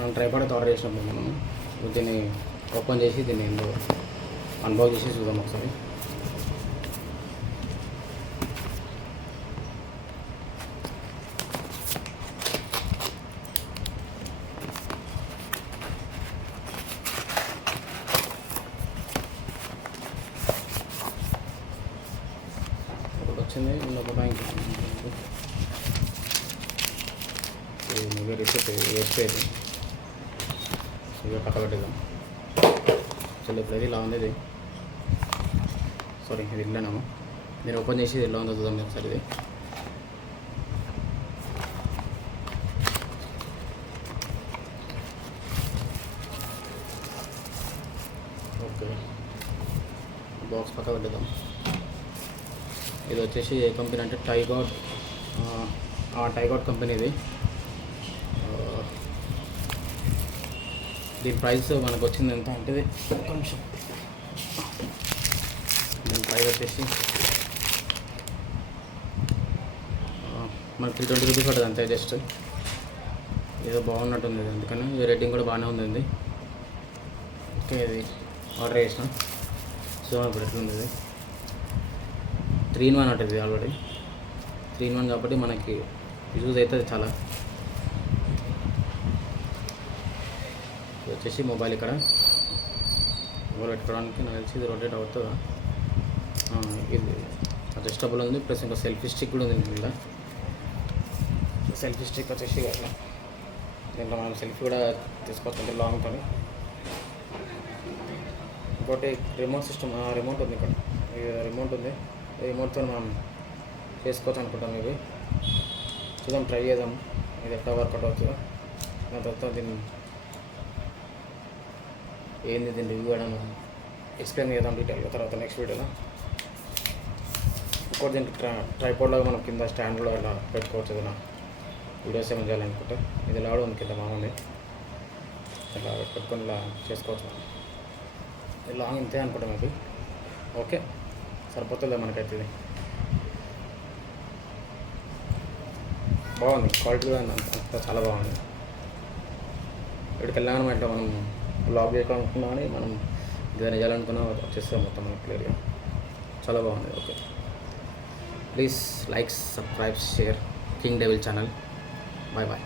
మనం ట్రైపాడ్ అయితే ఆర్డర్ చేసినప్పుడు మనం దీన్ని ఓపెన్ చేసి దీన్ని ఏందో అన్బాక్స్ చేసి చూద్దాం ఒకసారి. ఒకటి వచ్చింది, ఇంకొకటి ఇంకా రిసిప్ట్ వేస్ట్ అయింది. ఇక పక్క పెట్టేద్దాం. అసలు ఇప్పుడు ఇలా ఉంది ఇది. సారీ, ఇది ఇల్లేనాము. నేను ఓపెన్ చేసి ఎలా ఉందో చూద్దాం ఒకసారి. ఇది ఓకే, బాక్స్ పక్క పెట్టేద్దాం. ఇది వచ్చేసి ఏ కంపెనీ అంటే టైగాడ్ కంపెనీ. ఇది దీని ప్రైస్ మనకు వచ్చింది ఎంత అంటే, ఒక్క నిమిషం, దీని ప్రైస్ వచ్చేసి మనకి 320 రూపీస్ పడుతుంది అంతే. జస్ట్ ఏదో బాగున్నట్టుంది, అందుకని రేటింగ్ కూడా బాగానే ఉంది. ఓకే, ఇది ఆర్డర్ చేసిన. సో ఇప్పుడు ఎట్లుంది ఇది, 3-in-1 ఉంటుంది ఆల్రెడీ. 3-in-1 కాబట్టి మనకి యూజ్ అవుతుంది చాలా. వచ్చేసి మొబైల్ ఇక్కడ మొబైల్ పెట్టుకోవడానికి నాకు తెలిసి ఇది రొటేట్ అవుతుందా. ఇది అడ్జస్టబుల్ ఉంది, ప్లస్ ఇంకా సెల్ఫీ స్టిక్ కూడా ఉంది దీంట్లో. సెల్ఫీ స్టిక్ వచ్చేసి అట్లా దీంట్లో మనం సెల్ఫీ కూడా తీసుకోవచ్చు లాంగ్ పని. ఇంకోటి రిమోట్ సిస్టమ్, రిమోట్ ఉంది ఇక్కడ. రిమోట్ ఉంది, రిమోట్తో మనం చేసుకోవచ్చు అనుకుంటాం. ఇవి చూద్దాం, ట్రై చేద్దాం ఇది ఎట్లా వర్కౌట్ అవుతుందో. దాని తర్వాత దీన్ని ఏంది దీన్ని రివ్యూ చేయడం ఎక్స్ప్లెయిన్ చేద్దాం డీటెయిల్గా తర్వాత నెక్స్ట్ వీడియోలో. ఇంకోటి దీనికి ట్రైపాడ్ లాగా మనం కింద స్టాండ్లో ఇలా పెట్టుకోవచ్చు. ఏదైనా వీడియోస్ ఏమైనా చేయాలనుకుంటే ఇది లాడు ఉంది కింద మామూలు ఇలా పెట్టుకొని ఇలా చేసుకోవచ్చు. ఇది లాంగ్ ఇంతే అనుకుంటాం ఇది. ఓకే, సరిపోతుందా మనకైతే. ఇది బాగుంది, క్వాలిటీ కూడా అంతా చాలా బాగుంది. ఇక్కడికి వెళ్ళామని ఇట్లా మనం బ్లాగ్ చేయాలనుకున్నా కానీ మనం ఏదైనా చేయాలనుకున్నా వచ్చేస్తాం మొత్తం మనకి క్లియర్గా. చాలా బాగుంది. Okay, please like, subscribe, share king devil channel. Bye bye.